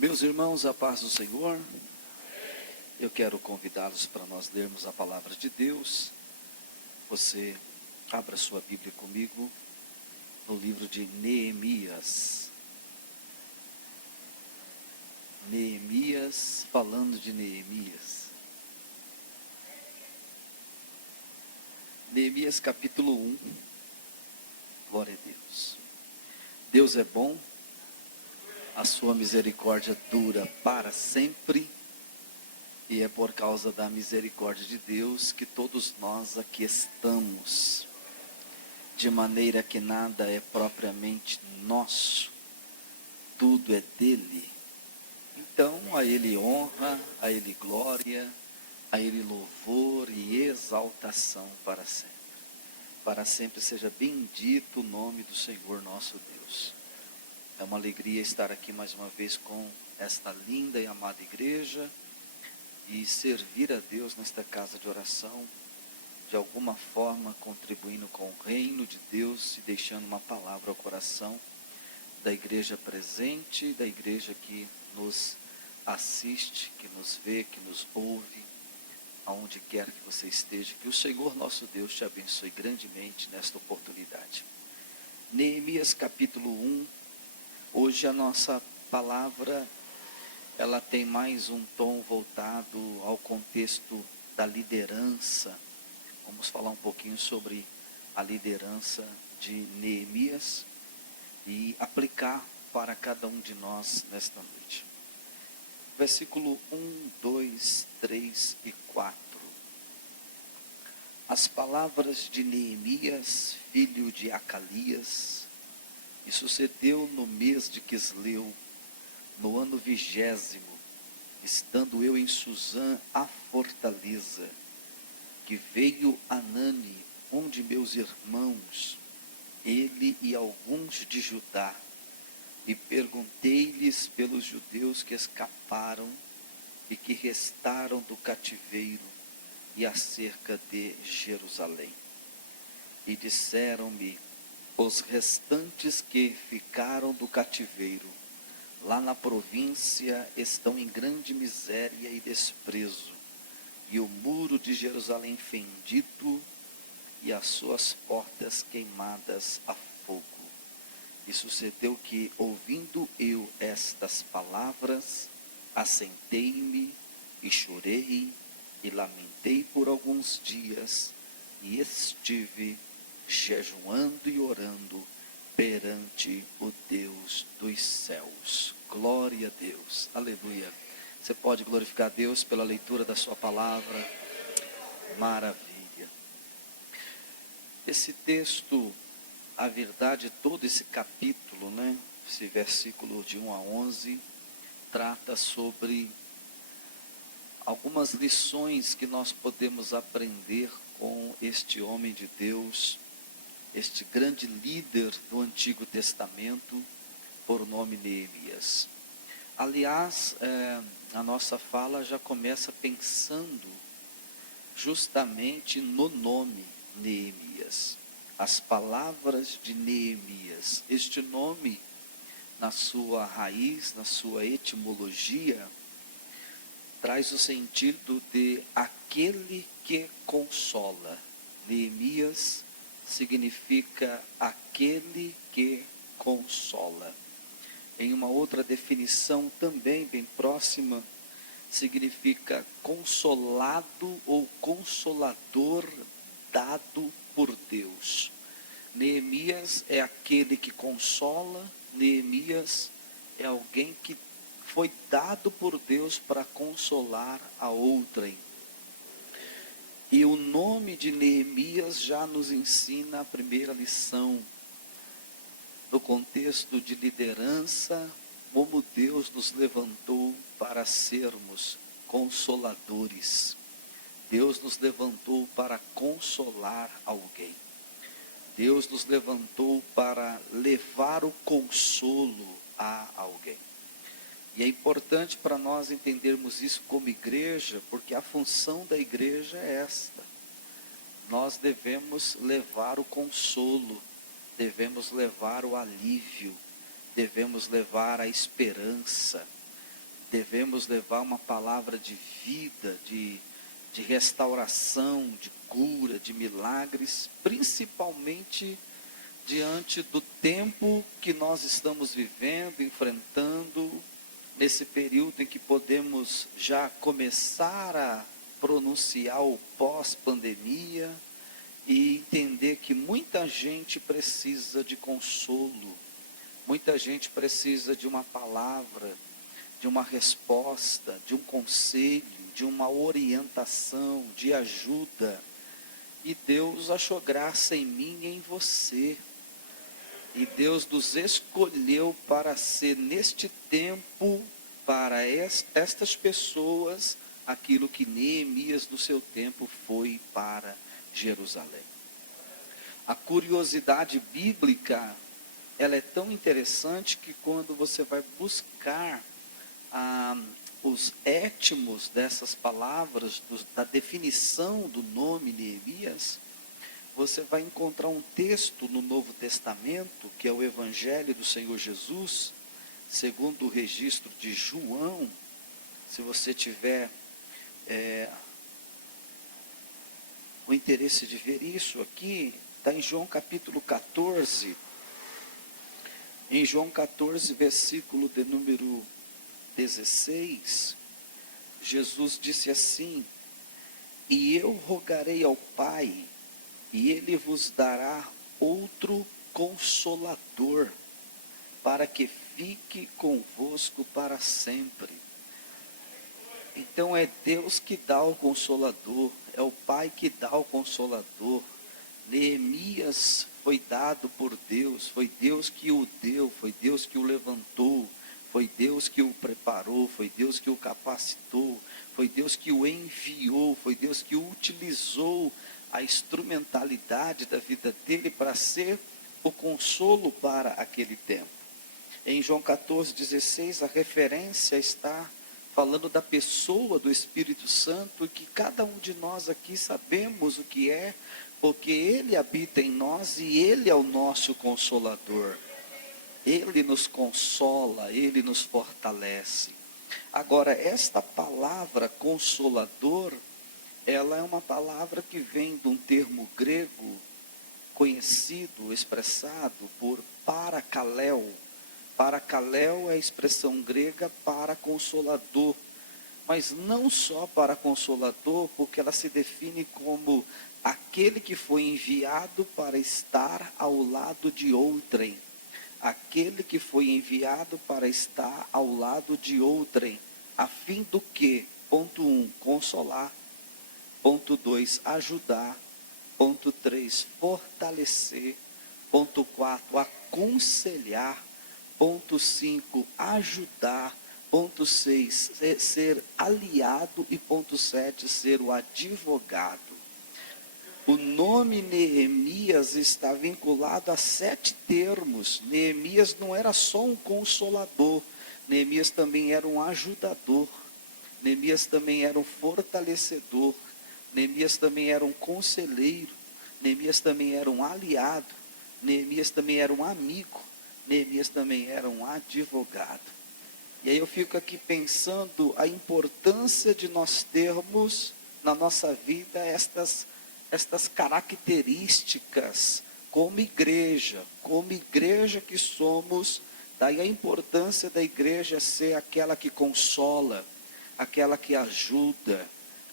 Meus irmãos, a paz do Senhor, eu quero convidá-los para nós lermos a palavra de Deus. Você abra sua Bíblia comigo no livro de Neemias. Neemias, falando de Neemias. Neemias capítulo 1, glória a Deus. Deus é bom, a sua misericórdia dura para sempre. E é por causa da misericórdia de Deus que todos nós aqui estamos, de maneira que nada é propriamente nosso, tudo é dele. Então a ele honra, a ele glória, a ele louvor e exaltação para sempre. Para sempre seja bendito o nome do Senhor nosso Deus. É uma alegria estar aqui mais uma vez com esta linda e amada igreja, e servir a Deus nesta casa de oração, de alguma forma contribuindo com o reino de Deus e deixando uma palavra ao coração da igreja presente, da igreja que nos assiste, que nos vê, que nos ouve, aonde quer que você esteja. Que o Senhor nosso Deus te abençoe grandemente nesta oportunidade. Neemias capítulo 1, hoje a nossa palavra ela tem mais um tom voltado ao contexto da liderança. Vamos falar um pouquinho sobre a liderança de Neemias e aplicar para cada um de nós nesta noite. Versículo 1, 2, 3 e 4. As palavras de Neemias, filho de Acalias, e sucedeu no mês de Quisleu, no ano 20º, estando eu em Susã, a fortaleza, que veio Anani, um de meus irmãos, ele e alguns de Judá, e perguntei-lhes pelos judeus que escaparam e que restaram do cativeiro e acerca de Jerusalém. E disseram-me, os restantes que ficaram do cativeiro, lá na província estão em grande miséria e desprezo, e o muro de Jerusalém fendido, e as suas portas queimadas a fogo. E sucedeu que, ouvindo eu estas palavras, assentei-me e chorei e lamentei por alguns dias, e estive jejuando e orando perante o Deus dos céus. Glória a Deus, aleluia. Você pode glorificar a Deus pela leitura da sua palavra. Maravilha. Esse texto, a verdade, todo esse capítulo, esse versículo de 1 a 11, trata sobre algumas lições que nós podemos aprender com este homem de Deus, este grande líder do Antigo Testamento, por nome Neemias. Aliás, a nossa fala já começa pensando justamente no nome Neemias. As palavras de Neemias. Este nome, na sua raiz, na sua etimologia, traz o sentido de aquele que consola. Neemias significa aquele que consola. Em uma outra definição também bem próxima, significa consolado ou consolador dado por Deus. Neemias é aquele que consola, Neemias é alguém que foi dado por Deus para consolar a outrem. E o nome de Neemias já nos ensina a primeira lição, no contexto de liderança, como Deus nos levantou para sermos consoladores. Deus nos levantou para consolar alguém. Deus nos levantou para levar o consolo a alguém. E é importante para nós entendermos isso como igreja, porque a função da igreja é esta. Nós devemos levar o consolo, devemos levar o alívio, devemos levar a esperança, devemos levar uma palavra de vida, de restauração, de cura, de milagres, principalmente diante do tempo que nós estamos vivendo, enfrentando, nesse período em que podemos já começar a pronunciar o pós-pandemia e entender que muita gente precisa de consolo, muita gente precisa de uma palavra, de uma resposta, de um conselho, de uma orientação, de ajuda. E Deus achou graça em mim e em você. E Deus nos escolheu para ser neste tempo, para estas pessoas, aquilo que Neemias no seu tempo foi para Jerusalém. A curiosidade bíblica, ela é tão interessante que quando você vai buscar os étimos dessas palavras, da definição do nome Neemias, você vai encontrar um texto no Novo Testamento, que é o Evangelho do Senhor Jesus, segundo o registro de João. Se você tiver o interesse de ver isso aqui, está em João capítulo 14. Em João 14, versículo de número 16, Jesus disse assim: e eu rogarei ao Pai, e Ele vos dará outro Consolador, para que fique convosco para sempre. Então é Deus que dá o Consolador, é o Pai que dá o Consolador. Neemias foi dado por Deus, foi Deus que o deu, foi Deus que o levantou, foi Deus que o preparou, foi Deus que o capacitou, foi Deus que o enviou, foi Deus que o utilizou a instrumentalidade da vida dele para ser o consolo para aquele tempo. Em João 14,16, a referência está falando da pessoa do Espírito Santo, que cada um de nós aqui sabemos o que é, porque Ele habita em nós e Ele é o nosso Consolador. Ele nos consola, Ele nos fortalece. Agora, esta palavra Consolador, ela é uma palavra que vem de um termo grego conhecido, expressado por parakaleo. Parakaleo é a expressão grega para consolador, mas não só para consolador, porque ela se define como aquele que foi enviado para estar ao lado de outrem. Aquele que foi enviado para estar ao lado de outrem, a fim do que? Ponto 1, consolar. Ponto 2, ajudar. Ponto 3, fortalecer. Ponto 4, aconselhar. Ponto 5, ajudar. Ponto 6, ser aliado. E ponto 7, ser o advogado. O nome Neemias está vinculado a 7 termos. Neemias não era só um consolador. Neemias também era um ajudador. Neemias também era um fortalecedor. Neemias também era um conselheiro. Neemias também era um aliado. Neemias também era um amigo. Neemias também era um advogado. E aí eu fico aqui pensando a importância de nós termos na nossa vida estas características como igreja que somos. Daí a importância da igreja ser aquela que consola, aquela que ajuda,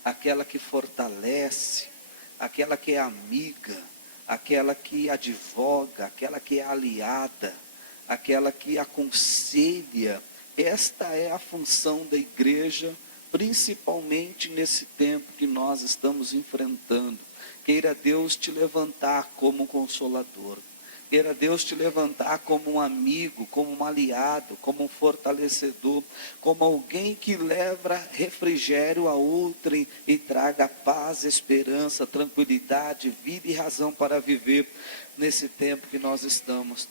aquela que fortalece, aquela que é amiga, aquela que advoga, aquela que é aliada, aquela que aconselha. Esta é a função da igreja, principalmente nesse tempo que nós estamos enfrentando. Queira Deus te levantar como um consolador. Queira Deus te levantar como um amigo, como um aliado, como um fortalecedor, como alguém que leva refrigério a outrem e traga paz, esperança, tranquilidade, vida e razão para viver nesse tempo que nós estamos.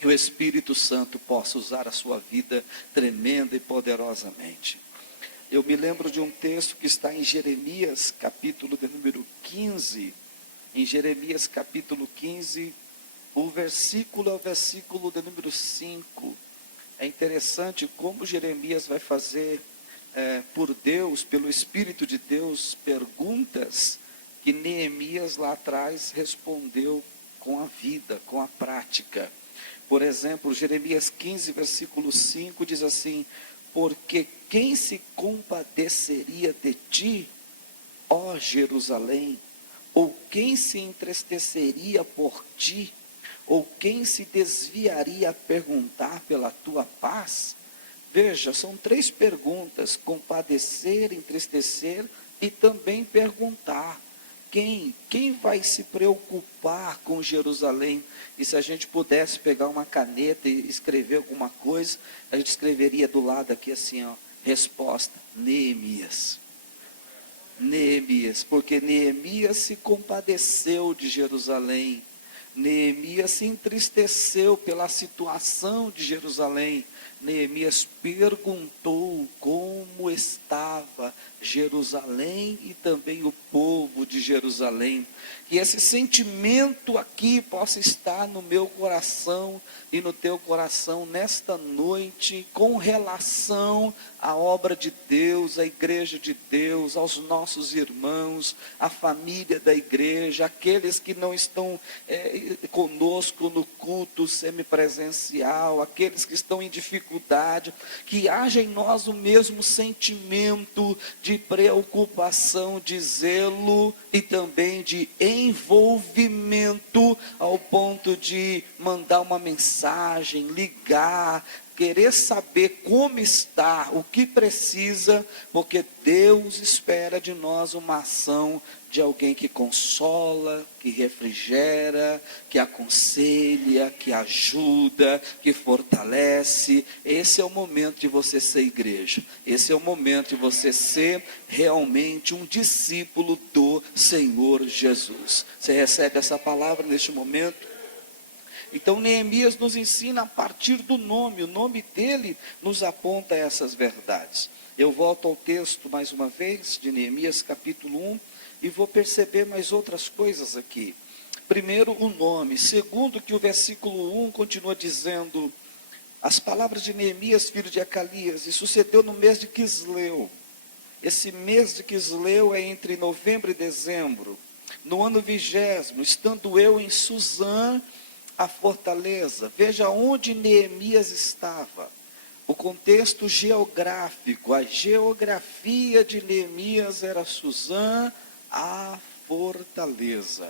Que o Espírito Santo possa usar a sua vida tremenda e poderosamente. Eu me lembro de um texto que está em Jeremias, capítulo de número 15. Em Jeremias, capítulo 15, o versículo é o versículo de número 5. É interessante como Jeremias vai fazer por Deus, pelo Espírito de Deus, perguntas que Neemias lá atrás respondeu com a vida, com a prática. Por exemplo, Jeremias 15, versículo 5 diz assim: porque quem se compadeceria de ti, ó Jerusalém? Ou quem se entristeceria por ti? Ou quem se desviaria a perguntar pela tua paz? Veja, são 3 perguntas: compadecer, entristecer e também perguntar. Quem vai se preocupar com Jerusalém? E se a gente pudesse pegar uma caneta e escrever alguma coisa, a gente escreveria do lado aqui assim, ó, resposta: Neemias. Neemias, porque Neemias se compadeceu de Jerusalém. Neemias se entristeceu pela situação de Jerusalém. Neemias perguntou como estava Jerusalém e também o povo de Jerusalém. Que esse sentimento aqui possa estar no meu coração e no teu coração nesta noite, com relação à obra de Deus, à igreja de Deus, aos nossos irmãos, à família da igreja, aqueles que não estão conosco no culto semipresencial, aqueles que estão em dificuldade, que haja em nós o mesmo sentimento de preocupação, de zelo e também de envolvimento, ao ponto de mandar uma mensagem, ligar, querer saber como está, o que precisa, porque Deus espera de nós uma ação de alguém que consola, que refrigera, que aconselha, que ajuda, que fortalece. Esse é o momento de você ser igreja. Esse é o momento de você ser realmente um discípulo do Senhor Jesus. Você recebe essa palavra neste momento? Então Neemias nos ensina a partir do nome, o nome dele nos aponta essas verdades. Eu volto ao texto mais uma vez, de Neemias capítulo 1, e vou perceber mais outras coisas aqui. Primeiro, o nome. Segundo, que o versículo 1 continua dizendo: as palavras de Neemias, filho de Acalias, e sucedeu no mês de Quisleu. Esse mês de Quisleu é entre novembro e dezembro. No ano 20º, estando eu em Suzã, a fortaleza. Veja onde Neemias estava. O contexto geográfico, a geografia de Neemias era Suzã, a fortaleza.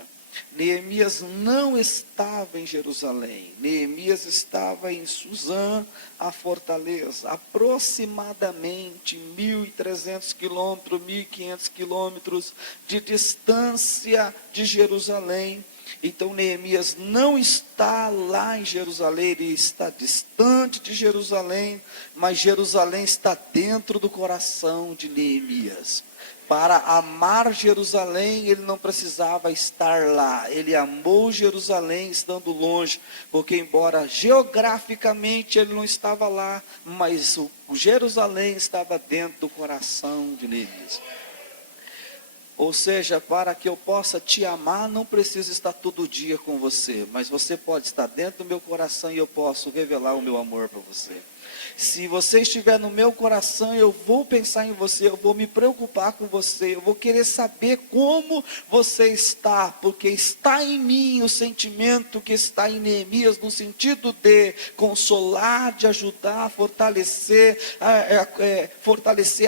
Neemias não estava em Jerusalém. Neemias estava em Suzã, a fortaleza, aproximadamente 1.300 quilômetros, 1.500 quilômetros de distância de Jerusalém. Então Neemias não está lá em Jerusalém, ele está distante de Jerusalém, mas Jerusalém está dentro do coração de Neemias. Para amar Jerusalém, ele não precisava estar lá, ele amou Jerusalém estando longe, porque embora geograficamente ele não estava lá, mas o Jerusalém estava dentro do coração de Neemias. Ou seja, para que eu possa te amar, não preciso estar todo dia com você, mas você pode estar dentro do meu coração e eu posso revelar o meu amor para você. Se você estiver no meu coração, eu vou pensar em você, eu vou me preocupar com você, eu vou querer saber como você está, porque está em mim o sentimento que está em Neemias, no sentido de consolar, de ajudar, fortalecer,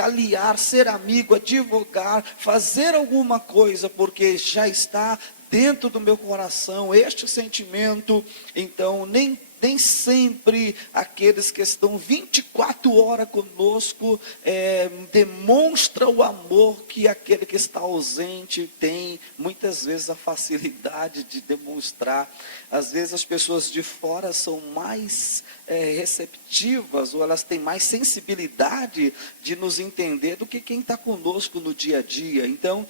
aliar, ser amigo, advogar, fazer alguma coisa, porque já está dentro do meu coração este sentimento. Então nem sempre aqueles que estão 24 horas conosco demonstram o amor que aquele que está ausente tem, muitas vezes a facilidade de demonstrar. Às vezes as pessoas de fora são mais receptivas, ou elas têm mais sensibilidade de nos entender do que quem está conosco no dia a dia. Então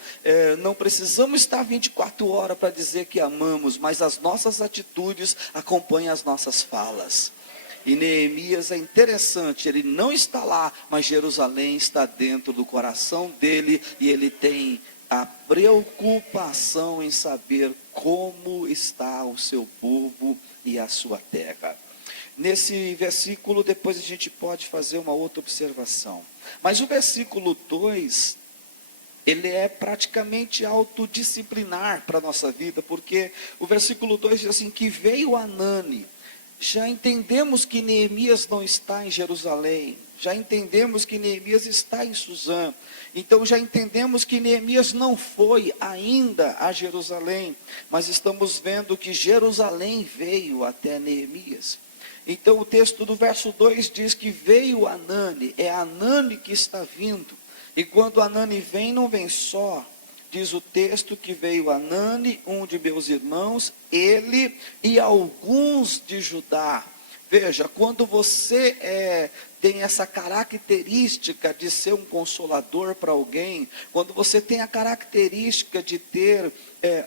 não precisamos estar 24 horas para dizer que amamos, mas as nossas atitudes acompanham as nossas falas. E Neemias é interessante, ele não está lá, mas Jerusalém está dentro do coração dele, e ele tem a preocupação em saber como está o seu povo e a sua terra. Nesse versículo, depois a gente pode fazer uma outra observação. Mas o versículo 2, ele é praticamente autodisciplinar para a nossa vida, porque o versículo 2 diz assim, que veio Anani. Já entendemos que Neemias não está em Jerusalém, já entendemos que Neemias está em Suzã, então já entendemos que Neemias não foi ainda a Jerusalém, mas estamos vendo que Jerusalém veio até Neemias. Então o texto do verso 2 diz que veio Anani, é Anani que está vindo, e quando Anani vem, não vem só. Diz o texto que veio Anani, um de meus irmãos, ele e alguns de Judá. Veja, quando você tem essa característica de ser um consolador para alguém, quando você tem a característica de ter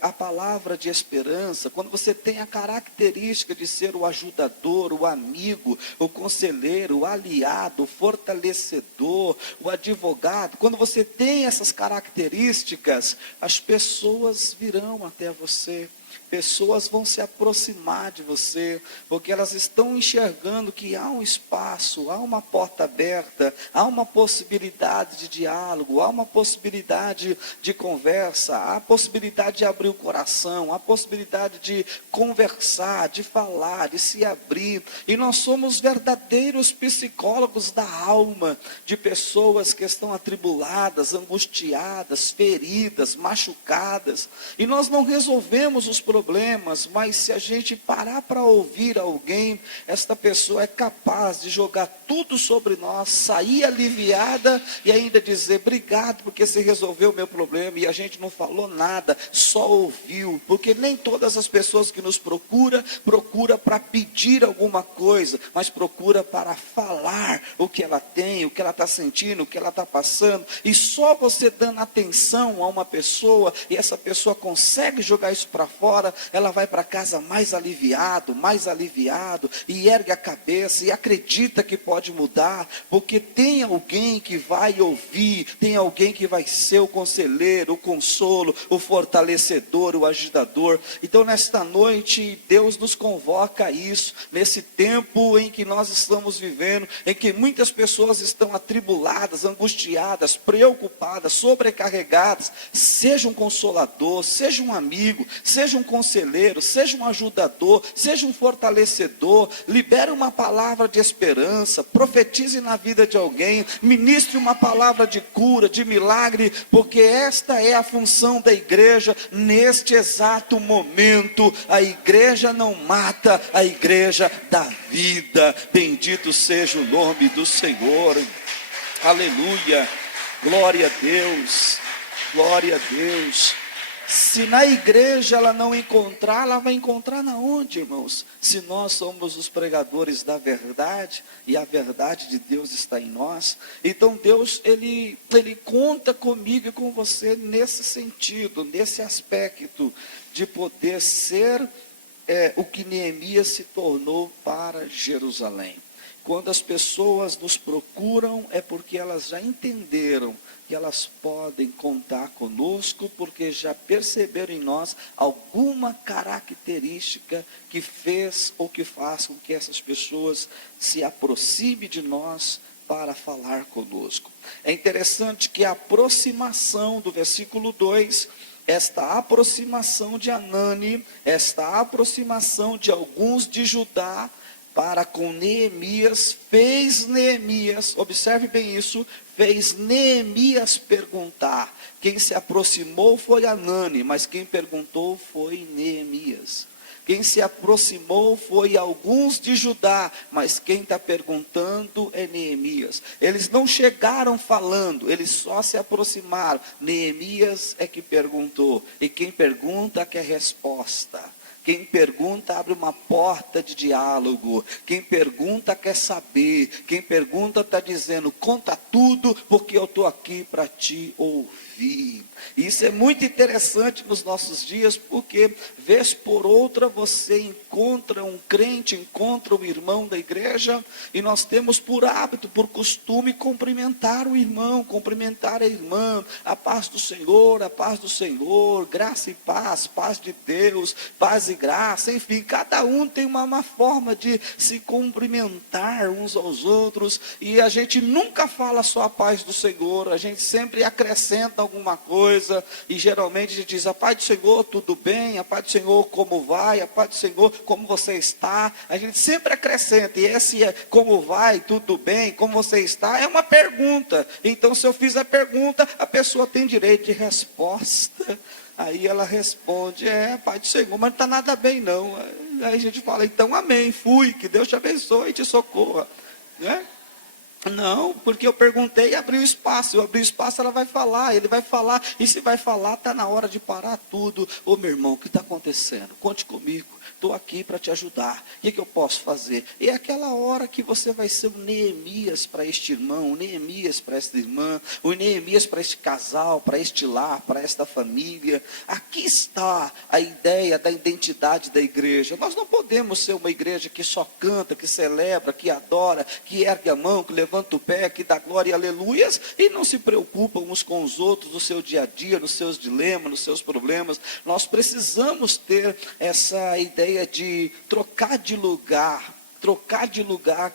a palavra de esperança, quando você tem a característica de ser o ajudador, o amigo, o conselheiro, o aliado, o fortalecedor, o advogado, quando você tem essas características, as pessoas virão até você. Pessoas vão se aproximar de você, porque elas estão enxergando que há um espaço, há uma porta aberta, há uma possibilidade de diálogo, há uma possibilidade de conversa, há a possibilidade de abrir o coração, há a possibilidade de conversar, de falar, de se abrir. E nós somos verdadeiros psicólogos da alma, de pessoas que estão atribuladas, angustiadas, feridas, machucadas, e nós não resolvemos os problemas, mas se a gente parar para ouvir alguém, esta pessoa é capaz de jogar tudo sobre nós, sair aliviada e ainda dizer, obrigado porque você resolveu o meu problema, e a gente não falou nada, só ouviu, porque nem todas as pessoas que nos procura para pedir alguma coisa, mas procura para falar o que ela tem, o que ela está sentindo, o que ela está passando, e só você dando atenção a uma pessoa, e essa pessoa consegue jogar isso para fora, ela vai para casa mais aliviado, e ergue a cabeça, e acredita que pode mudar, porque tem alguém que vai ouvir, tem alguém que vai ser o conselheiro, o consolo, o fortalecedor, o agitador. Então nesta noite, Deus nos convoca a isso, nesse tempo em que nós estamos vivendo, em que muitas pessoas estão atribuladas, angustiadas, preocupadas, sobrecarregadas. Seja um consolador, seja um amigo, seja um conselheiro, seja um ajudador, seja um fortalecedor, libere uma palavra de esperança, profetize na vida de alguém, ministre uma palavra de cura, de milagre, porque esta é a função da igreja neste exato momento. A igreja não mata, a igreja dá vida. Bendito seja o nome do Senhor. Aleluia. Glória a Deus. Glória a Deus. Se na igreja ela não encontrar, ela vai encontrar na onde, irmãos? Se nós somos os pregadores da verdade, e a verdade de Deus está em nós, então Deus, Ele conta comigo e com você nesse sentido, nesse aspecto, de poder ser o que Neemias se tornou para Jerusalém. Quando as pessoas nos procuram, é porque elas já entenderam que elas podem contar conosco, porque já perceberam em nós alguma característica que fez ou que faz com que essas pessoas se aproximem de nós para falar conosco. É interessante que a aproximação do versículo 2, esta aproximação de Anani, esta aproximação de alguns de Judá, para com Neemias, fez Neemias, observe bem isso, fez Neemias perguntar. Quem se aproximou foi Anani, mas quem perguntou foi Neemias. Quem se aproximou foi alguns de Judá, mas quem está perguntando é Neemias. Eles não chegaram falando, eles só se aproximaram. Neemias é que perguntou, e quem pergunta quer resposta. Quem pergunta abre uma porta de diálogo. Quem pergunta quer saber. Quem pergunta está dizendo, conta tudo, porque eu estou aqui para te ouvir. Isso é muito interessante nos nossos dias, porque vez por outra você encontra um crente, encontra um irmão da igreja, e nós temos por hábito, por costume, cumprimentar o irmão, cumprimentar a irmã, a paz do Senhor, graça e paz, paz de Deus, paz e graça, enfim, cada um tem uma forma de se cumprimentar uns aos outros, e a gente nunca fala só a paz do Senhor, a gente sempre acrescenta alguma coisa, e geralmente a gente diz: a paz do Senhor, tudo bem? A paz do Senhor, como vai? A paz do Senhor, como você está? A gente sempre acrescenta, e esse como vai, tudo bem, como você está, é uma pergunta. Então, se eu fiz a pergunta, a pessoa tem direito de resposta. Aí ela responde: paz do Senhor, mas não está nada bem não. Aí a gente fala: então amém, fui, que Deus te abençoe e te socorra, né? Não, porque eu perguntei e abri o espaço. Eu abri o espaço, ela vai falar, ele vai falar. E se vai falar, está na hora de parar tudo. Ô meu irmão, o que está acontecendo? Conte comigo. Estou aqui para te ajudar. O que eu posso fazer? E é aquela hora que você vai ser o Neemias para este irmão, o Neemias para esta irmã, o Neemias para este casal, para este lar, para esta família. Aqui está a ideia da identidade da igreja. Nós não podemos ser uma igreja que só canta, que celebra, que adora, que ergue a mão, que levanta o pé, que dá glória e aleluias, e não se preocupa uns com os outros no seu dia a dia, nos seus dilemas, nos seus problemas. Nós precisamos ter essa ideia de trocar de lugar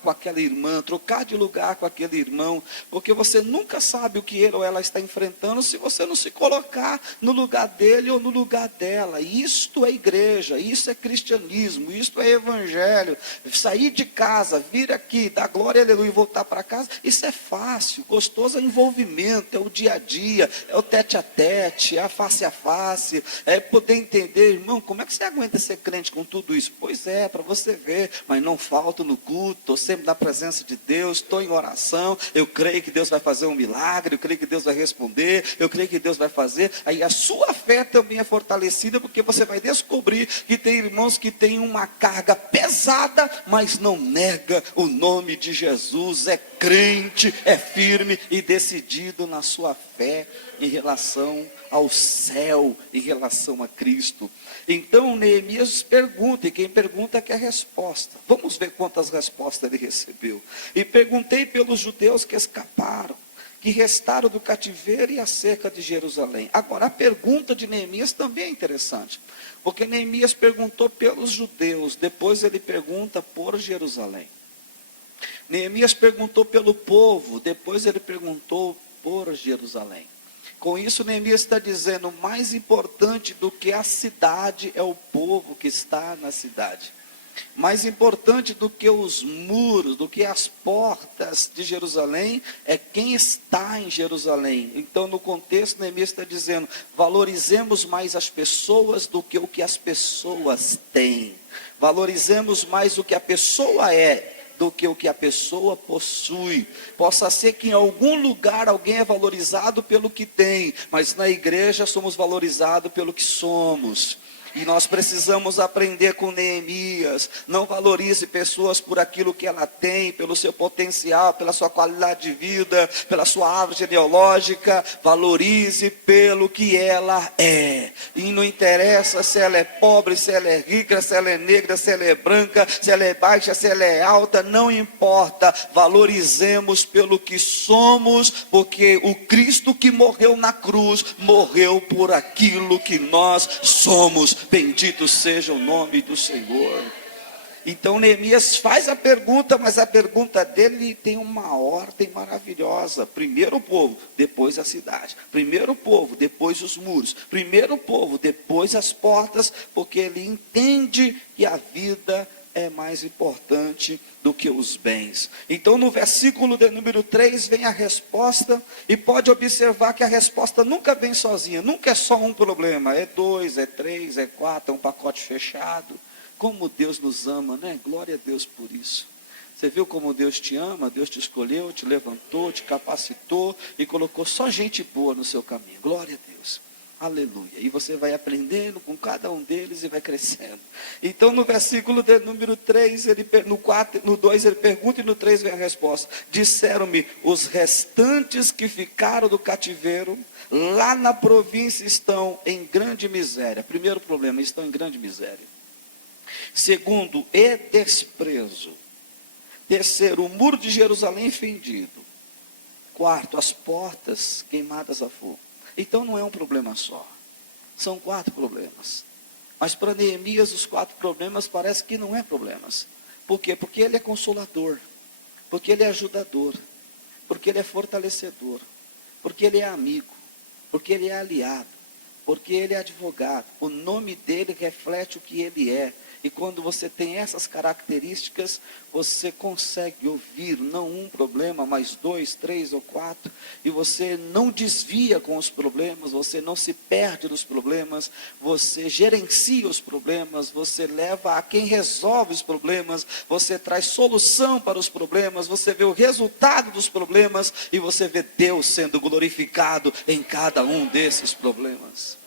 com aquela irmã, trocar de lugar com aquele irmão, porque você nunca sabe o que ele ou ela está enfrentando se você não se colocar no lugar dele ou no lugar dela. Isto é igreja, isso é cristianismo, isto é evangelho. Sair de casa, vir aqui, dar glória e aleluia e voltar para casa, isso é fácil, gostoso é o envolvimento, é o dia a dia, é o tete a tete, é a face, é poder entender, irmão, como é que você aguenta ser crente com tudo isso? Pois é, para você ver, mas não falta no culto, estou sempre na presença de Deus, estou em oração, eu creio que Deus vai fazer um milagre, eu creio que Deus vai responder, eu creio que Deus vai fazer. Aí a sua fé também é fortalecida, porque você vai descobrir que tem irmãos que têm uma carga pesada, mas não nega o nome de Jesus, é crente, é firme e decidido na sua fé em relação ao céu, em relação a Cristo. Então Neemias pergunta, e quem pergunta quer resposta. Vamos ver quantas respostas ele recebeu. E perguntei pelos judeus que escaparam, que restaram do cativeiro e acerca de Jerusalém. Agora, a pergunta de Neemias também é interessante, porque Neemias perguntou pelos judeus, depois ele pergunta por Jerusalém. Neemias perguntou pelo povo, depois ele perguntou por Jerusalém. Com isso, Neemias está dizendo: mais importante do que a cidade é o povo que está na cidade. Mais importante do que os muros, do que as portas de Jerusalém, é quem está em Jerusalém. Então, no contexto, Neemias está dizendo: valorizemos mais as pessoas do que o que as pessoas têm. Valorizemos mais o que a pessoa é do que o que a pessoa possui. Possa ser que em algum lugar alguém é valorizado pelo que tem, mas na igreja somos valorizados pelo que somos. E nós precisamos aprender com Neemias: não valorize pessoas por aquilo que ela tem, pelo seu potencial, pela sua qualidade de vida, pela sua árvore genealógica. Valorize pelo que ela é. E não interessa se ela é pobre, se ela é rica, se ela é negra, se ela é branca, se ela é baixa, se ela é alta, não importa. Valorizemos pelo que somos, porque o Cristo que morreu na cruz, morreu por aquilo que nós somos. Bendito seja o nome do Senhor. Então Neemias faz a pergunta, mas a pergunta dele tem uma ordem maravilhosa. Primeiro o povo, depois a cidade. Primeiro o povo, depois os muros. Primeiro o povo, depois as portas, porque ele entende que a vida é mais importante do que os bens. Então no versículo de número 3 vem a resposta, e pode observar que a resposta nunca vem sozinha, nunca é só um problema, é 2, é 3, é 4, é um pacote fechado. Como Deus nos ama, né? Glória a Deus por isso. Você viu como Deus te ama? Deus te escolheu, te levantou, te capacitou e colocou só gente boa no seu caminho. Glória a Deus. Aleluia. E você vai aprendendo com cada um deles e vai crescendo. Então no versículo de número 3, no 2 ele pergunta e no 3 vem a resposta. Disseram-me, os restantes que ficaram do cativeiro, lá na província estão em grande miséria. Primeiro problema, estão em grande miséria. Segundo, e desprezo. Terceiro, o muro de Jerusalém fendido. Quarto, as portas queimadas a fogo. Então não é um problema só, são 4 problemas. Mas para Neemias os 4 problemas parece que não é problemas. Por quê? Porque ele é consolador, porque ele é ajudador, porque ele é fortalecedor, porque ele é amigo, porque ele é aliado, porque ele é advogado. O nome dele reflete o que ele é. E quando você tem essas características, você consegue ouvir não um problema, mas 2, 3 ou 4. E você não desvia com os problemas, você não se perde nos problemas, você gerencia os problemas, você leva a quem resolve os problemas, você traz solução para os problemas, você vê o resultado dos problemas e você vê Deus sendo glorificado em cada um desses problemas.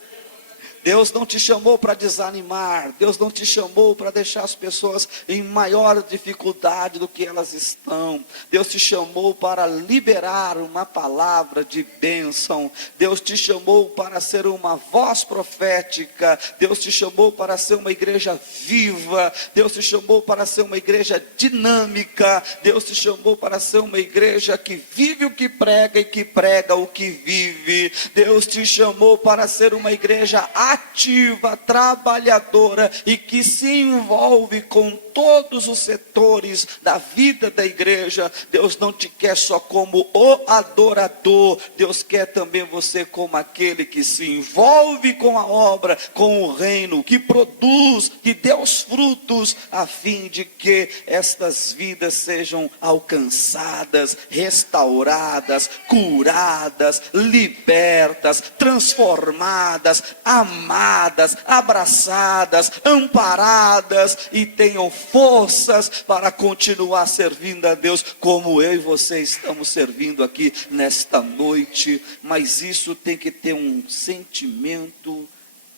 Deus não te chamou para desanimar, Deus não te chamou para deixar as pessoas em maior dificuldade do que elas estão. Deus te chamou para liberar uma palavra de bênção. Deus te chamou para ser uma voz profética. Deus te chamou para ser uma igreja viva. Deus te chamou para ser uma igreja dinâmica. Deus te chamou para ser uma igreja que vive o que prega e que prega o que vive. Deus te chamou para ser uma igreja ativa, trabalhadora e que se envolve com todos os setores da vida da igreja. Deus não te quer só como o adorador, Deus quer também você como aquele que se envolve com a obra, com o reino, que produz, que dê os frutos, a fim de que estas vidas sejam alcançadas, restauradas, curadas, libertas, transformadas, amadas, abraçadas, amparadas e tenham forças para continuar servindo a Deus como eu e você estamos servindo aqui nesta noite. Mas isso tem que ter um sentimento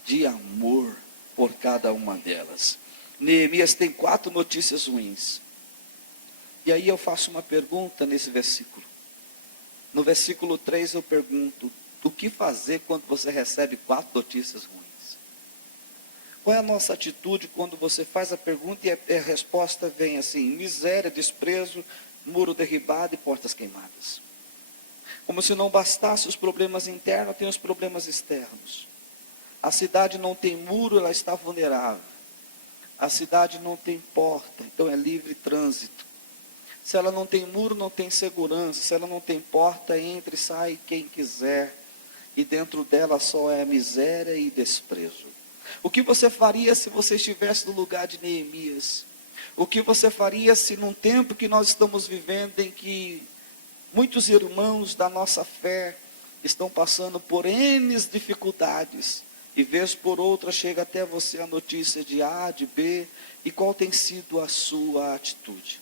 de amor por cada uma delas. Neemias tem 4 notícias ruins. E aí eu faço uma pergunta nesse versículo. No versículo 3 eu pergunto: o que fazer quando você recebe 4 notícias ruins? Qual é a nossa atitude quando você faz a pergunta e a resposta vem assim: miséria, desprezo, muro derribado e portas queimadas? Como se não bastasse os problemas internos, tem os problemas externos. A cidade não tem muro, ela está vulnerável. A cidade não tem porta, então é livre trânsito. Se ela não tem muro, não tem segurança. Se ela não tem porta, entra e sai quem quiser. E dentro dela só é miséria e desprezo. O que você faria se você estivesse no lugar de Neemias? O que você faria se num tempo que nós estamos vivendo, em que muitos irmãos da nossa fé estão passando por N dificuldades, e vez por outra chega até você a notícia de A, de B, e qual tem sido a sua atitude?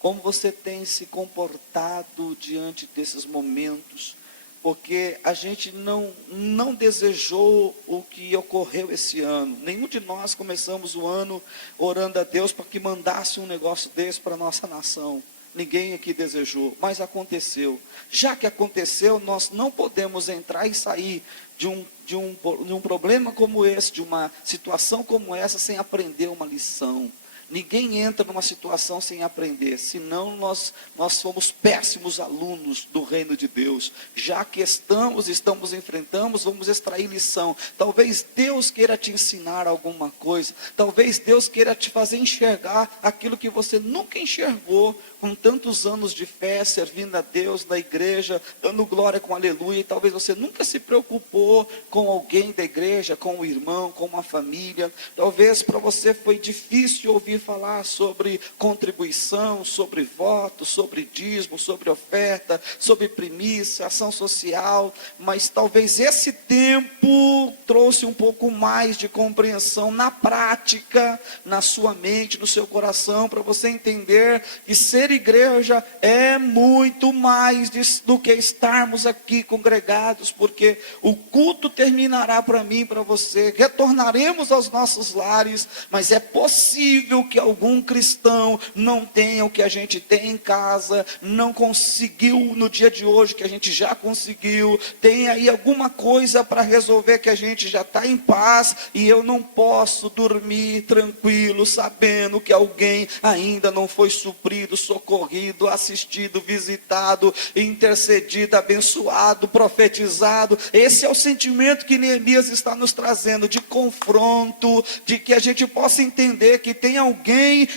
Como você tem se comportado diante desses momentos? Porque a gente não desejou o que ocorreu esse ano. Nenhum de nós começamos o ano orando a Deus para que mandasse um negócio desse para a nossa nação. Ninguém aqui desejou, mas aconteceu. Já que aconteceu, nós não podemos entrar e sair de um problema como esse, de uma situação como essa, sem aprender uma lição. Ninguém entra numa situação sem aprender, senão nós somos péssimos alunos do reino de Deus. Já que estamos enfrentamos, vamos extrair lição. Talvez Deus queira te ensinar alguma coisa, talvez Deus queira te fazer enxergar aquilo que você nunca enxergou, com tantos anos de fé, servindo a Deus na igreja, dando glória com aleluia, e talvez você nunca se preocupou com alguém da igreja, com um irmão, com uma família. Talvez para você foi difícil ouvir falar sobre contribuição, sobre voto, sobre dízimo, sobre oferta, sobre primícia, ação social, mas talvez esse tempo trouxe um pouco mais de compreensão na prática, na sua mente, no seu coração, para você entender que ser igreja é muito mais do que estarmos aqui congregados, porque o culto terminará para mim, para você, retornaremos aos nossos lares, mas é possível que algum cristão não tenha o que a gente tem em casa, não conseguiu no dia de hoje, que a gente já conseguiu, tem aí alguma coisa para resolver que a gente já está em paz, e eu não posso dormir tranquilo, sabendo que alguém ainda não foi suprido, socorrido, assistido, visitado, intercedido, abençoado, profetizado. Esse é o sentimento que Neemias está nos trazendo, de confronto, de que a gente possa entender que tem alguém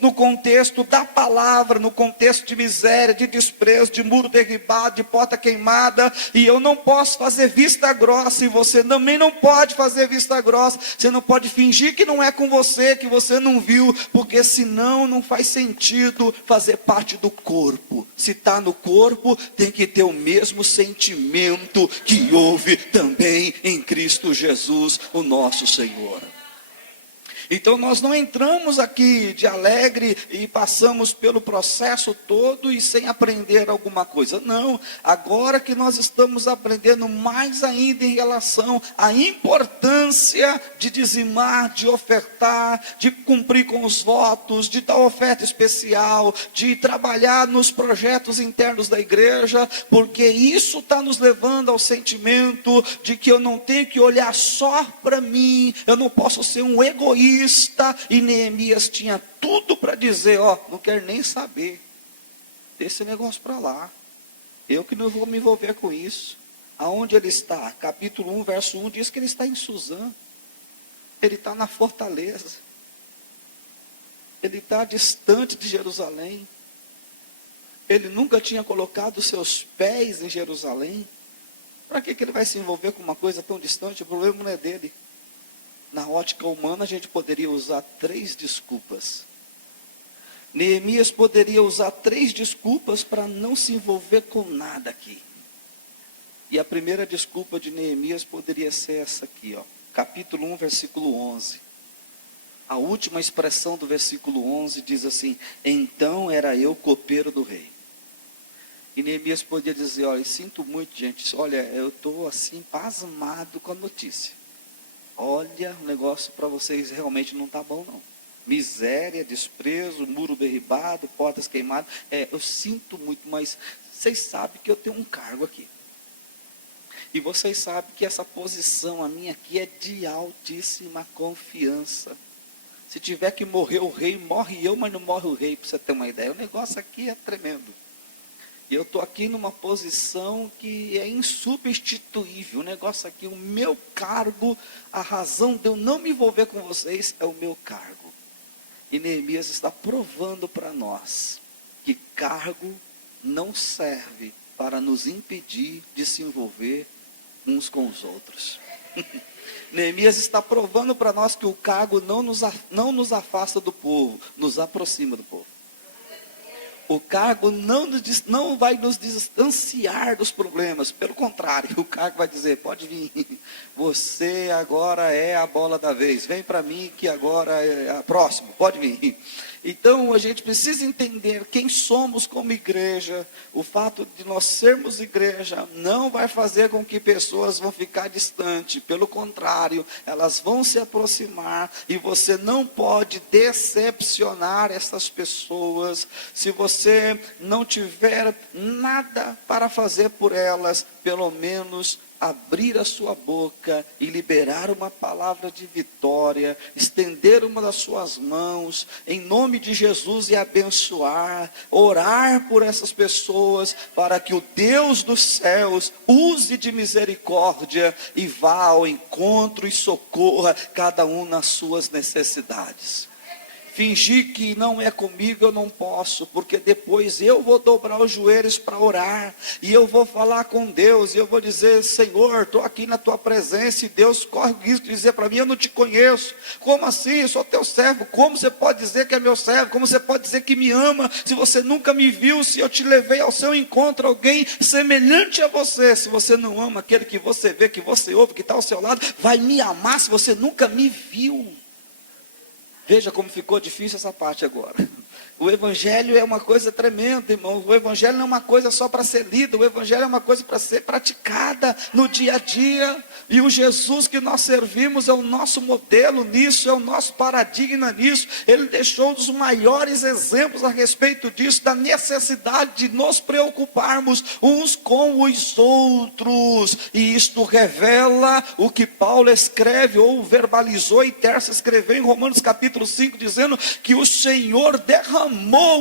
no contexto da palavra, no contexto de miséria, de desprezo, de muro derribado, de porta queimada, e eu não posso fazer vista grossa, e você também não pode fazer vista grossa. Você não pode fingir que não é com você, que você não viu, porque senão não faz sentido fazer parte do corpo. Se está no corpo, tem que ter o mesmo sentimento que houve também em Cristo Jesus, o nosso Senhor. Então nós não entramos aqui de alegre e passamos pelo processo todo e sem aprender alguma coisa. Não, agora que nós estamos aprendendo mais ainda em relação à importância de dizimar, de ofertar, de cumprir com os votos, de dar oferta especial, de trabalhar nos projetos internos da igreja, porque isso está nos levando ao sentimento de que eu não tenho que olhar só para mim, eu não posso ser um egoísta. E Neemias tinha tudo para dizer: ó, não quero nem saber, deixa esse negócio para lá, eu que não vou me envolver com isso. Aonde ele está? Capítulo 1, verso 1 diz que ele está em Suzã, ele está na fortaleza, ele está distante de Jerusalém, ele nunca tinha colocado seus pés em Jerusalém. Para que ele vai se envolver com uma coisa tão distante? O problema não é dele. Na ótica humana, a gente poderia usar 3 desculpas. Neemias poderia usar 3 desculpas para não se envolver com nada aqui. E a primeira desculpa de Neemias poderia ser essa aqui, ó, capítulo 1, versículo 11. A última expressão do versículo 11 diz assim: então era eu copeiro do rei. E Neemias podia dizer: olha, sinto muito, gente, olha, eu estou assim pasmado com a notícia. Olha, o negócio para vocês realmente não está bom não. Miséria, desprezo, muro derribado, portas queimadas. Eu sinto muito, mas vocês sabem que eu tenho um cargo aqui. E vocês sabem que essa posição a minha aqui é de altíssima confiança. Se tiver que morrer o rei, morre eu, mas não morre o rei, para você ter uma ideia. O negócio aqui é tremendo. E eu estou aqui numa posição que é insubstituível. O negócio aqui, o meu cargo, a razão de eu não me envolver com vocês é o meu cargo. E Neemias está provando para nós que cargo não serve para nos impedir de se envolver uns com os outros. Neemias está provando para nós que o cargo não nos afasta do povo, nos aproxima do povo. O cargo não vai nos distanciar dos problemas. Pelo contrário, o cargo vai dizer: pode vir, você agora é a bola da vez, vem para mim que agora é a próxima, pode vir. Então a gente precisa entender quem somos como igreja. O fato de nós sermos igreja não vai fazer com que pessoas vão ficar distantes. Pelo contrário, elas vão se aproximar. E você não pode decepcionar essas pessoas. Se você não tiver nada para fazer por elas, pelo menos abrir a sua boca e liberar uma palavra de vitória, estender uma das suas mãos, em nome de Jesus, e abençoar, orar por essas pessoas, para que o Deus dos céus use de misericórdia e vá ao encontro e socorra cada um nas suas necessidades. Fingir que não é comigo eu não posso, porque depois eu vou dobrar os joelhos para orar, e eu vou falar com Deus, e eu vou dizer: Senhor, estou aqui na tua presença, e Deus corre o risco de dizer para mim: eu não te conheço. Como assim? Eu sou teu servo. Como você pode dizer que é meu servo? Como você pode dizer que me ama, se você nunca me viu, se eu te levei ao seu encontro alguém semelhante a você? Se você não ama aquele que você vê, que você ouve, que está ao seu lado, vai me amar se você nunca me viu? Veja como ficou difícil essa parte agora. O Evangelho é uma coisa tremenda, irmãos. O Evangelho não é uma coisa só para ser lida. O Evangelho é uma coisa para ser praticada no dia a dia. E o Jesus que nós servimos é o nosso modelo nisso, é o nosso paradigma nisso. Ele deixou os maiores exemplos a respeito disso, da necessidade de nos preocuparmos uns com os outros. E isto revela o que Paulo escreve, ou verbalizou, e Tércio escreveu em Romanos capítulo 5, dizendo que o Senhor derramou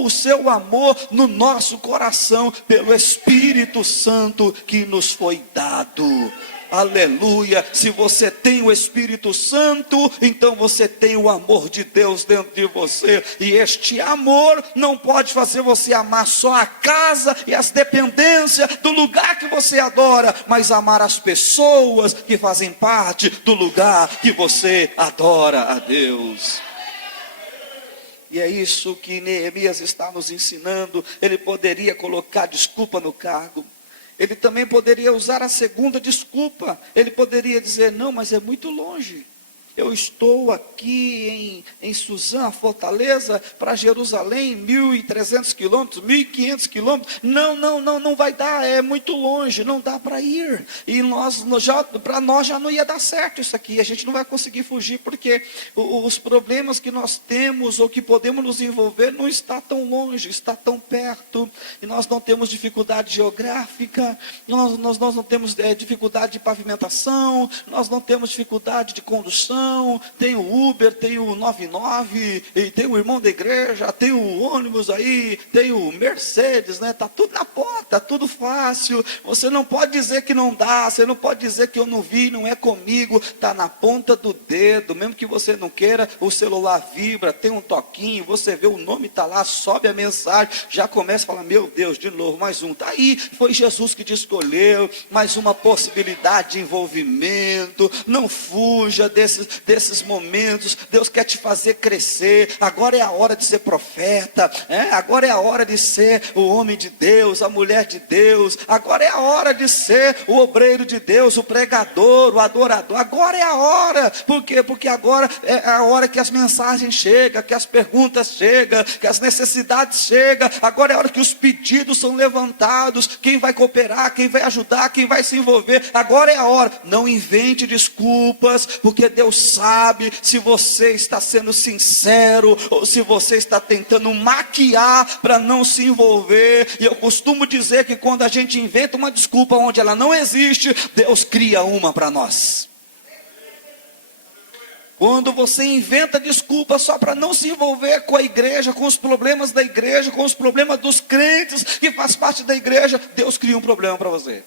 o seu amor no nosso coração pelo Espírito Santo que nos foi dado. Aleluia. Se você tem o Espírito Santo, então você tem o amor de Deus dentro de você, e este amor não pode fazer você amar só a casa e as dependências do lugar que você adora, mas amar as pessoas que fazem parte do lugar que você adora a Deus. E é isso que Neemias está nos ensinando. Ele poderia colocar desculpa no cargo. Ele também poderia usar a segunda desculpa. Ele poderia dizer: não, mas é muito longe. Eu estou aqui em Suzã, Fortaleza, para Jerusalém, 1.300 quilômetros, 1.500 quilômetros. Não vai dar, é muito longe, não dá para ir. E para nós já não ia dar certo isso aqui. A gente não vai conseguir fugir, porque os problemas que nós temos, ou que podemos nos envolver, não está tão longe, está tão perto. E nós não temos dificuldade geográfica, nós não temos dificuldade de pavimentação, nós não temos dificuldade de condução. Tem o Uber, tem o 99, e tem o irmão da igreja, tem o ônibus aí, tem o Mercedes, né? Está tudo na porta, está tudo fácil. Você não pode dizer que não dá, você não pode dizer que eu não vi, não é comigo. Está na ponta do dedo, mesmo que você não queira, o celular vibra, tem um toquinho, você vê o nome, está lá, sobe a mensagem, já começa a falar: meu Deus, de novo, mais um. Está aí, foi Jesus que te escolheu, mais uma possibilidade de envolvimento. Não fuja desses momentos. Deus quer te fazer crescer. Agora é a hora de ser profeta, agora é a hora de ser o homem de Deus, a mulher de Deus. Agora é a hora de ser o obreiro de Deus, o pregador, o adorador. Agora é a hora. Por quê? Porque agora é a hora que as mensagens chegam, que as perguntas chegam, que as necessidades chegam. Agora é a hora que os pedidos são levantados. Quem vai cooperar, quem vai ajudar, quem vai se envolver. Agora é a hora. Não invente desculpas, porque Deus sabe se você está sendo sincero, ou se você está tentando maquiar para não se envolver. E eu costumo dizer que quando a gente inventa uma desculpa onde ela não existe, Deus cria uma para nós. Quando você inventa desculpa só para não se envolver com a igreja, com os problemas da igreja, com os problemas dos crentes que faz parte da igreja, Deus cria um problema para você.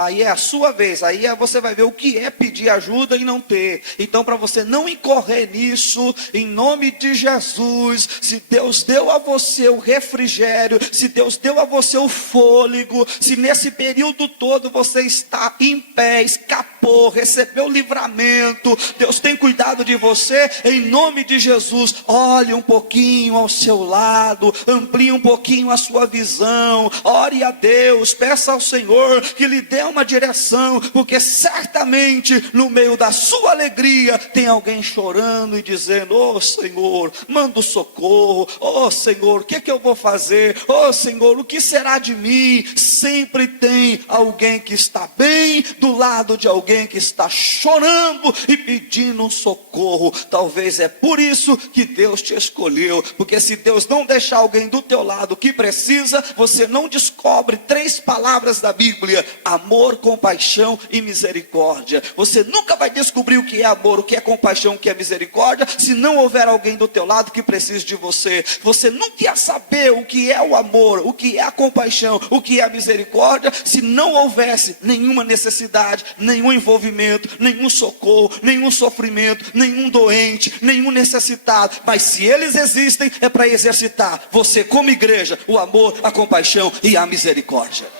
Aí é a sua vez, aí você vai ver o que é pedir ajuda e não ter. Então, para você não incorrer nisso, em nome de Jesus, se Deus deu a você o refrigério, se Deus deu a você o fôlego, se nesse período todo você está em pé, escapou, recebeu livramento, Deus tem cuidado de você, em nome de Jesus, olhe um pouquinho ao seu lado, amplie um pouquinho a sua visão, ore a Deus, peça ao Senhor que lhe dê uma direção, porque certamente no meio da sua alegria tem alguém chorando e dizendo: oh Senhor, manda o socorro, oh Senhor, o que eu vou fazer, oh Senhor, o que será de mim? Sempre tem alguém que está bem do lado de alguém que está chorando e pedindo um socorro. Talvez é por isso que Deus te escolheu, porque se Deus não deixar alguém do teu lado que precisa, você não descobre 3 palavras da Bíblia: amor, compaixão e misericórdia. Você nunca vai descobrir o que é amor, o que é compaixão, o que é misericórdia, se não houver alguém do teu lado que precise de você. Você nunca ia saber o que é o amor, o que é a compaixão, o que é a misericórdia, se não houvesse nenhuma necessidade, nenhum envolvimento envolvimento, nenhum socorro, nenhum sofrimento, nenhum doente, nenhum necessitado. Mas se eles existem, é para exercitar você como igreja, o amor, a compaixão e a misericórdia.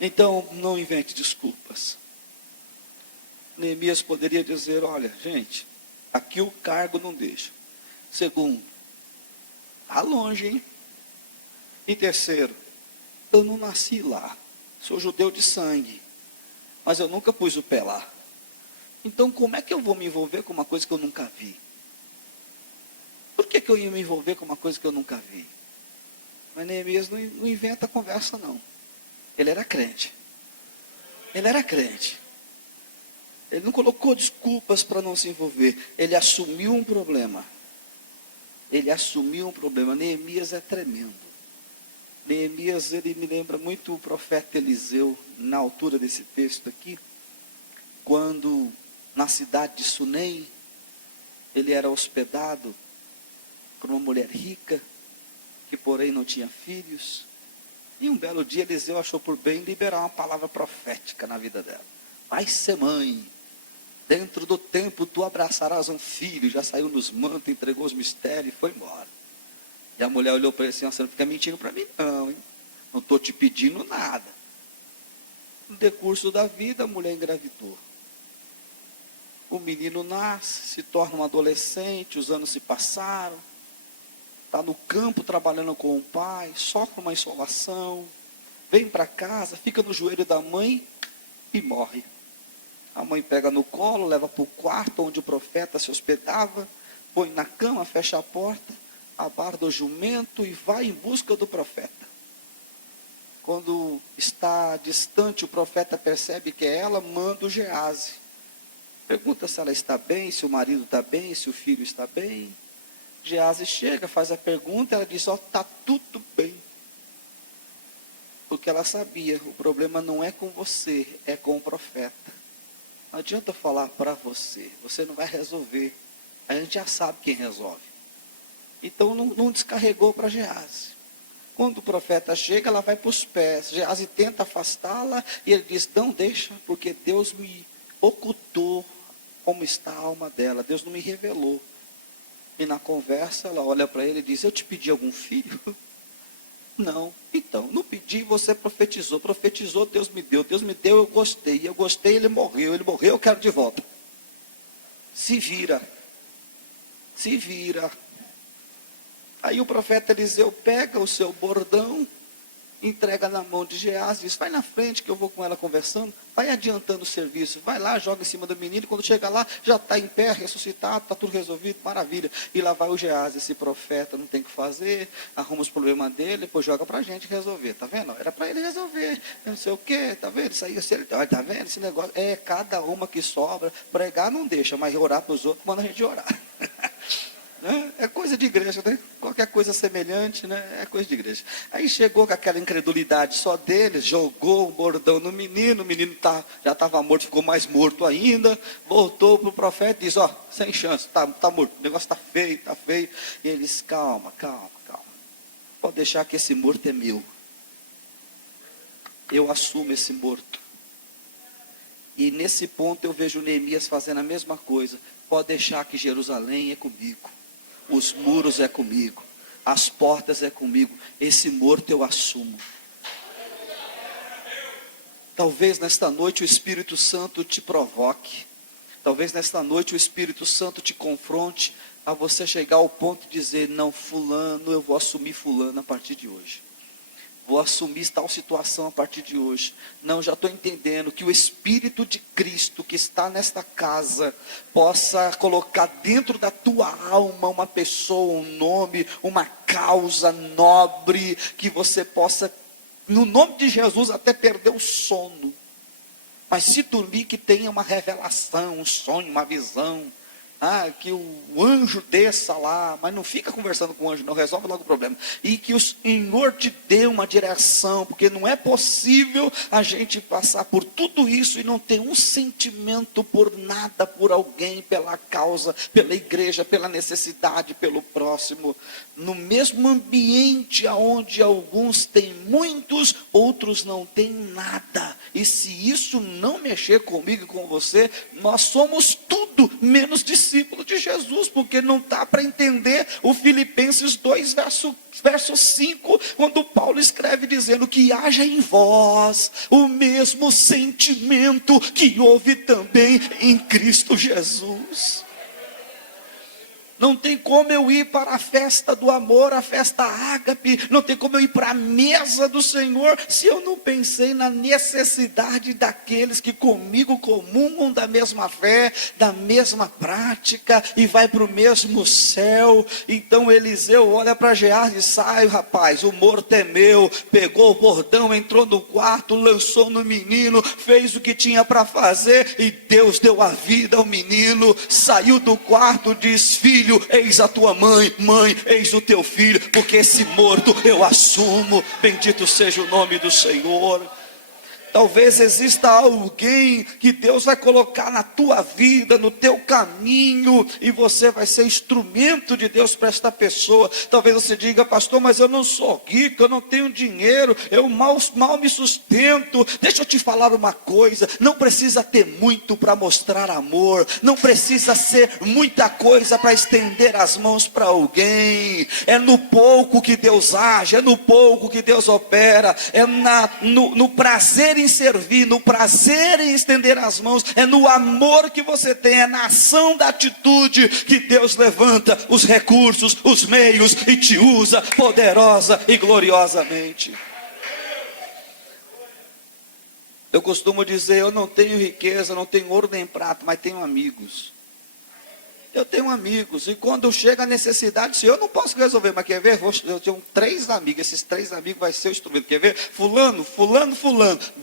Então, não invente desculpas. Neemias poderia dizer: olha, gente, aqui o cargo não deixa. Segundo, está longe, hein? E terceiro, eu não nasci lá. Sou judeu de sangue, mas eu nunca pus o pé lá. Então, como é que eu vou me envolver com uma coisa que eu nunca vi? Por que eu ia me envolver com uma coisa que eu nunca vi? Mas Neemias não inventa conversa, não. Ele era crente. Ele era crente. Ele não colocou desculpas para não se envolver. Ele assumiu um problema. Ele assumiu um problema. Neemias é tremendo. Neemias, ele me lembra muito o profeta Eliseu, na altura desse texto aqui, quando na cidade de Sunem, ele era hospedado por uma mulher rica, que porém não tinha filhos, e um belo dia Eliseu achou por bem liberar uma palavra profética na vida dela. Vai ser mãe, dentro do tempo tu abraçarás um filho. Já saiu nos mantos, entregou os mistérios e foi embora. E a mulher olhou para ele assim: você não fica mentindo para mim não, hein? Não estou te pedindo nada. No decurso da vida, a mulher engravidou. O menino nasce, se torna um adolescente, os anos se passaram, está no campo trabalhando com o pai, sofre uma insolação, vem para casa, fica no joelho da mãe e morre. A mãe pega no colo, leva para o quarto onde o profeta se hospedava, põe na cama, fecha a porta, abarda o jumento e vai em busca do profeta. Quando está distante, o profeta percebe que é ela, manda o Gease. Pergunta se ela está bem, se o marido está bem, se o filho está bem. Gease chega, faz a pergunta, ela diz: ó, está tudo bem. Porque ela sabia, o problema não é com você, é com o profeta. Não adianta falar para você, você não vai resolver. A gente já sabe quem resolve. Então não descarregou para Gease. Quando o profeta chega, ela vai para os pés. Gease tenta afastá-la e ele diz: não deixa, porque Deus me ocultou como está a alma dela. Deus não me revelou. E na conversa ela olha para ele e diz: eu te pedi algum filho? Não. Então, não pedi, você profetizou. Profetizou, Deus me deu. Deus me deu, eu gostei. Eu gostei, ele morreu. Ele morreu, eu quero de volta. Se vira. Se vira. Aí o profeta Eliseu pega o seu bordão, entrega na mão de Gease, diz: vai na frente que eu vou com ela conversando, vai adiantando o serviço, vai lá, joga em cima do menino, e quando chega lá, já está em pé, ressuscitado, está tudo resolvido, maravilha. E lá vai o Gease, esse profeta não tem o que fazer, arruma os problemas dele, depois joga para a gente resolver, tá vendo? Era para ele resolver, não sei o que, tá vendo? Isso aí, tá vendo? Esse negócio, cada uma que sobra, pregar não deixa, mas orar para os outros, manda a gente orar. É coisa de igreja, né? Qualquer coisa semelhante, né? É coisa de igreja. Aí chegou com aquela incredulidade só dele, jogou um bordão no menino, o menino já estava morto, ficou mais morto ainda, voltou para o profeta e diz: ó, sem chance, tá morto, o negócio está feio, está feio. E ele diz: calma, pode deixar que esse morto é meu. Eu assumo esse morto. E nesse ponto eu vejo Neemias fazendo a mesma coisa. Pode deixar que Jerusalém é comigo. Os muros é comigo, as portas é comigo, esse morto eu assumo. Talvez nesta noite o Espírito Santo te provoque, talvez nesta noite o Espírito Santo te confronte a você chegar ao ponto de dizer: não, fulano, eu vou assumir fulano a partir de hoje. Vou assumir tal situação a partir de hoje. Não, já estou entendendo que o Espírito de Cristo que está nesta casa possa colocar dentro da tua alma uma pessoa, um nome, uma causa nobre, que você possa, no nome de Jesus, até perder o sono. Mas se dormir, que tenha uma revelação, um sonho, uma visão, Que o anjo desça lá, mas não fica conversando com o anjo, não, resolve logo o problema. E que o Senhor te dê uma direção, porque não é possível a gente passar por tudo isso e não ter um sentimento por nada, por alguém, pela causa, pela igreja, pela necessidade, pelo próximo. No mesmo ambiente onde alguns têm muitos, outros não têm nada. E se isso não mexer comigo e com você, nós somos tudo menos discípulo de Jesus, porque não dá para entender o Filipenses 2, verso 5, quando Paulo escreve dizendo que haja em vós o mesmo sentimento que houve também em Cristo Jesus. Não tem como eu ir para a festa do amor, a festa ágape, não tem como eu ir para a mesa do Senhor, se eu não pensei na necessidade daqueles que comigo comungam da mesma fé, da mesma prática, e vai para o mesmo céu. Então Eliseu olha para Geazi e sai, rapaz, o morto é meu, pegou o bordão, entrou no quarto, lançou no menino, fez o que tinha para fazer, e Deus deu a vida ao menino, saiu do quarto, diz: filho, eis a tua mãe, mãe, eis o teu filho, porque esse morto eu assumo. Bendito seja o nome do Senhor. Talvez exista alguém que Deus vai colocar na tua vida, no teu caminho, e você vai ser instrumento de Deus para esta pessoa. Talvez você diga: pastor, mas eu não sou rico, eu não tenho dinheiro, eu mal me sustento. Deixa eu te falar uma coisa: não precisa ter muito para mostrar amor, não precisa ser muita coisa para estender as mãos para alguém. É no pouco que Deus age, é no pouco que Deus opera, é no prazer em servir, no prazer em estender as mãos, é no amor que você tem, é na ação da atitude que Deus levanta os recursos, os meios e te usa poderosa e gloriosamente. Eu costumo dizer: eu não tenho riqueza, não tenho ouro nem prata, mas tenho amigos. Eu tenho amigos, e quando chega a necessidade, se eu não posso resolver, mas quer ver? Eu tenho 3 amigos, esses 3 amigos vai ser o instrumento. Quer ver? Fulano,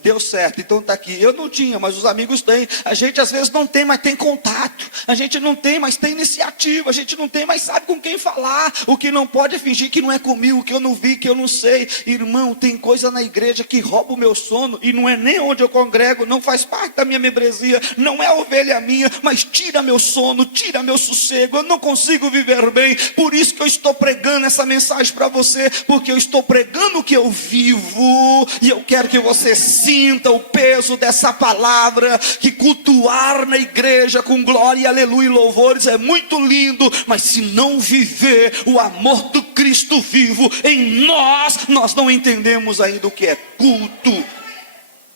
deu certo, então está aqui. Eu não tinha, mas os amigos têm. A gente às vezes não tem, mas tem contato. A gente não tem, mas tem iniciativa. A gente não tem, mas sabe com quem falar. O que não pode é fingir que não é comigo, que eu não vi, que eu não sei. Irmão, tem coisa na igreja que rouba o meu sono, e não é nem onde eu congrego, não faz parte da minha membresia, não é ovelha minha, mas tira meu sono, tira meu sossego, eu não consigo viver bem. Por isso que eu estou pregando essa mensagem para você, porque eu estou pregando o que eu vivo, e eu quero que você sinta o peso dessa palavra, que cultuar na igreja com glória, aleluia e louvores é muito lindo, mas se não viver o amor do Cristo vivo em nós, nós não entendemos ainda o que é culto,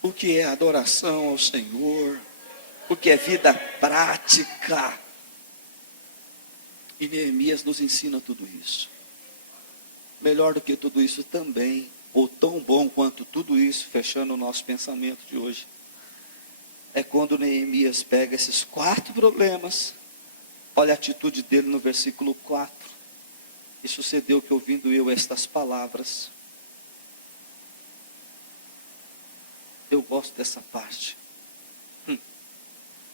o que é adoração ao Senhor, o que é vida prática. E Neemias nos ensina tudo isso. Melhor do que tudo isso também, ou tão bom quanto tudo isso, fechando o nosso pensamento de hoje, é quando Neemias pega esses 4 problemas. Olha a atitude dele no versículo 4. E sucedeu que, ouvindo eu estas palavras, eu gosto dessa parte.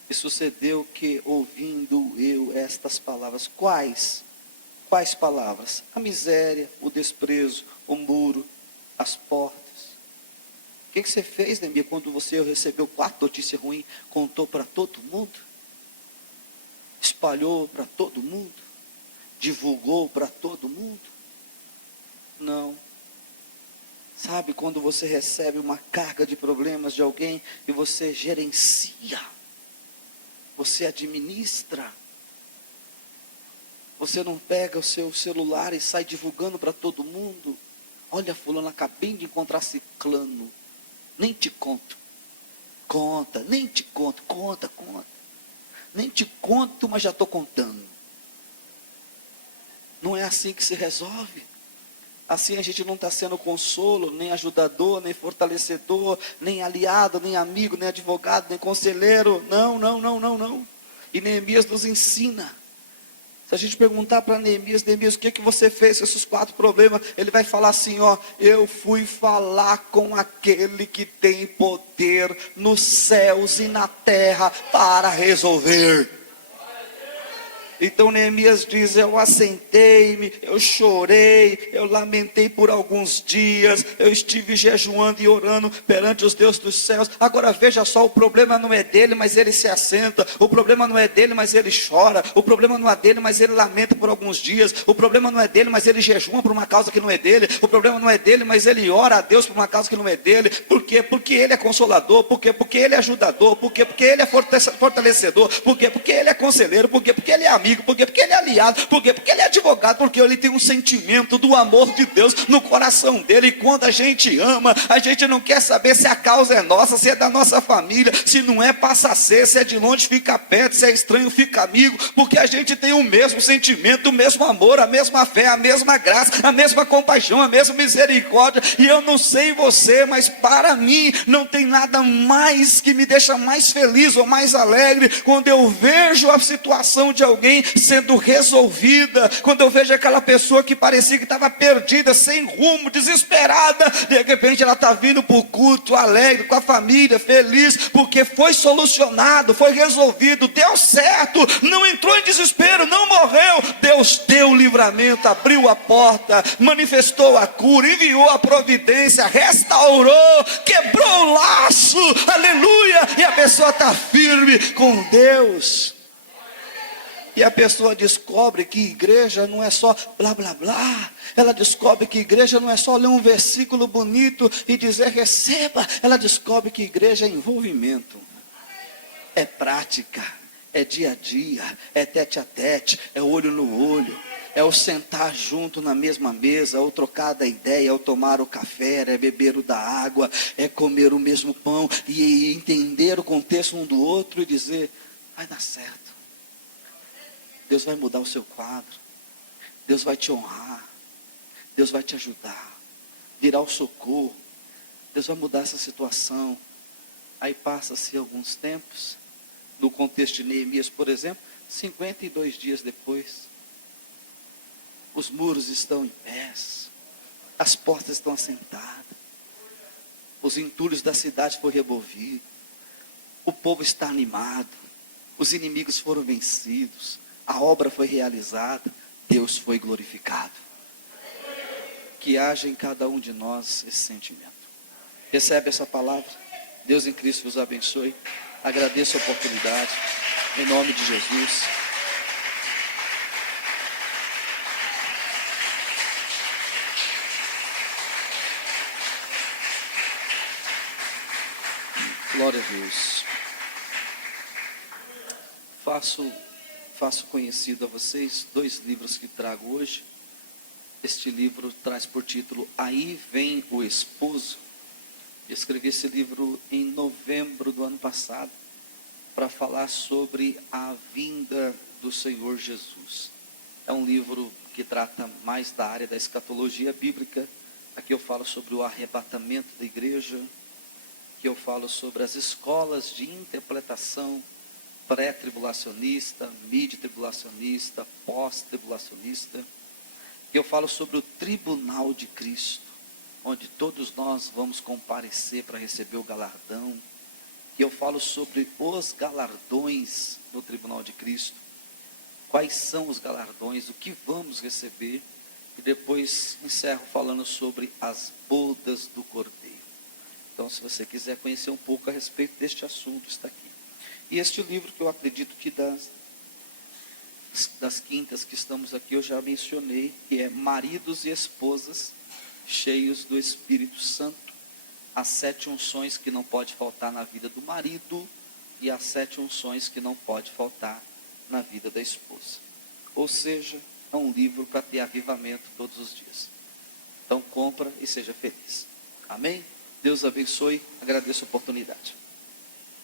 E sucedeu que, ouvindo eu estas palavras, quais palavras? A miséria, o desprezo, o muro, as portas. O que você fez, Neemias, quando você recebeu 4 notícias ruins? Contou para todo mundo? Espalhou para todo mundo? Divulgou para todo mundo? Não. Sabe quando você recebe uma carga de problemas de alguém e você gerencia? Você administra. Você não pega o seu celular e sai divulgando para todo mundo. Olha, fulano, acabei de encontrar ciclano. Nem te conto. Conta, nem te conto. Conta. Nem te conto, mas já estou contando. Não é assim que se resolve. Assim a gente não está sendo consolo, nem ajudador, nem fortalecedor, nem aliado, nem amigo, nem advogado, nem conselheiro. Não. E Neemias nos ensina. Se a gente perguntar para Neemias, o que você fez com esses 4 problemas? Ele vai falar assim, eu fui falar com aquele que tem poder nos céus e na terra para resolver. Então Neemias diz: eu assentei-me, eu chorei, eu lamentei por alguns dias, eu estive jejuando e orando perante os deuses dos céus. Agora veja só, o problema não é dele, mas ele se assenta. O problema não é dele, mas ele chora. O problema não é dele, mas ele lamenta por alguns dias. O problema não é dele, mas ele jejuma por uma causa que não é dele. O problema não é dele, mas ele ora a Deus por uma causa que não é dele. Por quê? Porque ele é consolador. Por quê? Porque ele é ajudador. Por quê? Porque ele é fortalecedor. Por quê? Porque ele é conselheiro. Por quê? Porque ele é amigo. Por quê? Porque ele é aliado. Por quê? Porque ele é advogado. Porque ele tem um sentimento do amor de Deus no coração dele. E quando a gente ama, a gente não quer saber se a causa é nossa, se é da nossa família. Se não é, passa a ser. Se é de longe, fica perto. Se é estranho, fica amigo. Porque a gente tem o mesmo sentimento, o mesmo amor, a mesma fé, a mesma graça, a mesma compaixão, a mesma misericórdia. E eu não sei você, mas para mim não tem nada mais que me deixa mais feliz ou mais alegre quando eu vejo a situação de alguém sendo resolvida, quando eu vejo aquela pessoa que parecia que estava perdida, sem rumo, desesperada, de repente ela está vindo para o culto alegre, com a família, feliz, porque foi solucionado, foi resolvido, deu certo, não entrou em desespero, não morreu. Deus deu o livramento, abriu a porta, manifestou a cura, enviou a providência, restaurou, quebrou o laço, aleluia, e a pessoa está firme com Deus. E a pessoa descobre que igreja não é só blá blá blá. Ela descobre que igreja não é só ler um versículo bonito e dizer receba. Ela descobre que igreja é envolvimento, é prática, é dia a dia, é tete a tete, é olho no olho, é o sentar junto na mesma mesa, é o trocar da ideia, é o tomar o café, é beber o da água, é comer o mesmo pão e entender o contexto um do outro e dizer, vai dar certo. Deus vai mudar o seu quadro, Deus vai te honrar, Deus vai te ajudar, virá o socorro, Deus vai mudar essa situação. Aí passa-se alguns tempos, no contexto de Neemias, por exemplo, 52 dias depois, os muros estão em pés, as portas estão assentadas, os entulhos da cidade foram removidos, o povo está animado, os inimigos foram vencidos, a obra foi realizada, Deus foi glorificado. Que haja em cada um de nós esse sentimento. Recebe essa palavra. Deus em Cristo vos abençoe. Agradeço a oportunidade. Em nome de Jesus. Glória a Deus. Faço conhecido a vocês 2 livros que trago hoje. Este livro traz por título Aí Vem o Esposo. Eu escrevi esse livro em novembro do ano passado para falar sobre a vinda do Senhor Jesus. É um livro que trata mais da área da escatologia bíblica. Aqui eu falo sobre o arrebatamento da igreja, que eu falo sobre as escolas de interpretação pré-tribulacionista, mid-tribulacionista, pós-tribulacionista. Eu falo sobre o tribunal de Cristo, onde todos nós vamos comparecer para receber o galardão. E eu falo sobre os galardões no tribunal de Cristo. Quais são os galardões, o que vamos receber. E depois encerro falando sobre as bodas do Cordeiro. Então, se você quiser conhecer um pouco a respeito deste assunto, está aqui. E este livro que eu acredito que das quintas que estamos aqui, eu já mencionei, que é Maridos e Esposas Cheios do Espírito Santo. As 7 unções que não pode faltar na vida do marido e as 7 unções que não pode faltar na vida da esposa. Ou seja, é um livro para ter avivamento todos os dias. Então compra e seja feliz. Amém? Deus abençoe. Agradeço a oportunidade.